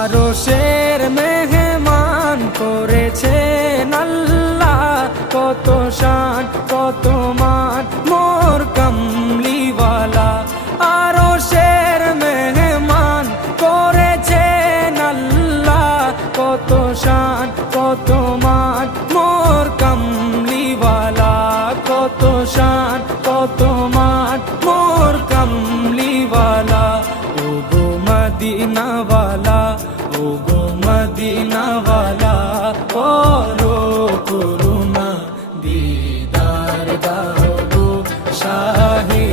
আরশের মেহমান করেছেন আল্লাহ, কত শান কত মান মোর কামলিওয়ালা। আরশের মেহমান করেছেন আল্লাহ, কত শান কত মান মোর কামলিওয়ালা, কত শান কত মান মোর কামলিওয়ালা। ও গো মদিনাওয়ালা, ও গো মদিনাওয়ালা, করো করুণা দিদার দাও গো শাহে